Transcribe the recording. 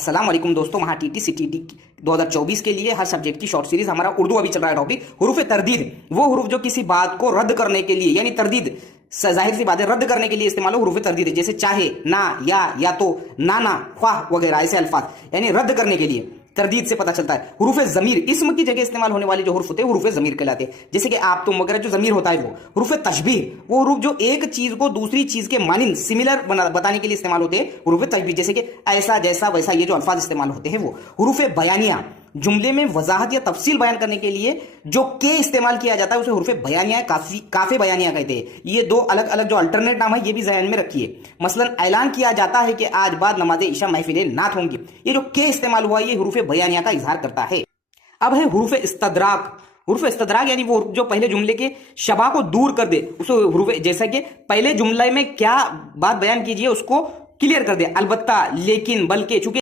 अस्सलाम वालेकुम दोस्तों, वहाँ टीटी सीटीटी 2024 के लिए हर सब्जेक्ट की शॉर्ट सीरीज हमारा उर्दू अभी चल रहा है टॉपिक हुरूफ तरदीद। वो हुरूफ जो किसी बात को रद्द करने के लिए यानी तरदीद जाहिर सी बात है रद्द करने के लिए इस्तेमाल हो हुरूफ तरदीद है, जैसे चाहे, ना, या तो, ना, ख्वाह वगैरह ऐसे अल्फाज यानी रद्द करने के लिए तरदीद से पता चलता है। हुरूफ जमीर इस्म की जगह इस्तेमाल होने वाले जो हुरूफ होते हैं हुरूफ जमीर कहलाते हैं, जैसे कि आप तुम वगैरह जो जमीर होता है वो। हुरूफ तशबीह वो हुरूफ जो एक चीज को दूसरी चीज के मानिंद सिमिलर बताने के लिए इस्तेमाल होते हैं, हुरूफ तशबीह, जैसे कि ऐसा, जैसा, वैसा, ये जो अल्फाज इस्तेमाल होते हैं वो। हुरूफ बयानिया जुमले में वजाहत या तफसील बयान करने के लिए जो के इस्तेमाल किया जाता है उसे हुरूफ बयानिया काफे बयानिया कहते हैं। ये दो अलग अलग जो अल्टरनेट नाम है ये भी ज़हन में रखिए। मसलन ऐलान किया जाता है कि आज बाद नमाज इशा महफिलें नात होंगी, ये जो के इस्तेमाल हुआ ये हुरूफ बयानिया का इजहार करता है। अब है हुरूफ इस्तदराक। हुरूफ इस्तदराक यानी वो जो पहले जुमले के शबा को दूर कर दे, उसे हुरूफ, जैसा कि पहले जुमले में क्या बात बयान कीजिए उसको क्लियर कर दे, अलबत्ता, लेकिन, बल्कि, चूंकि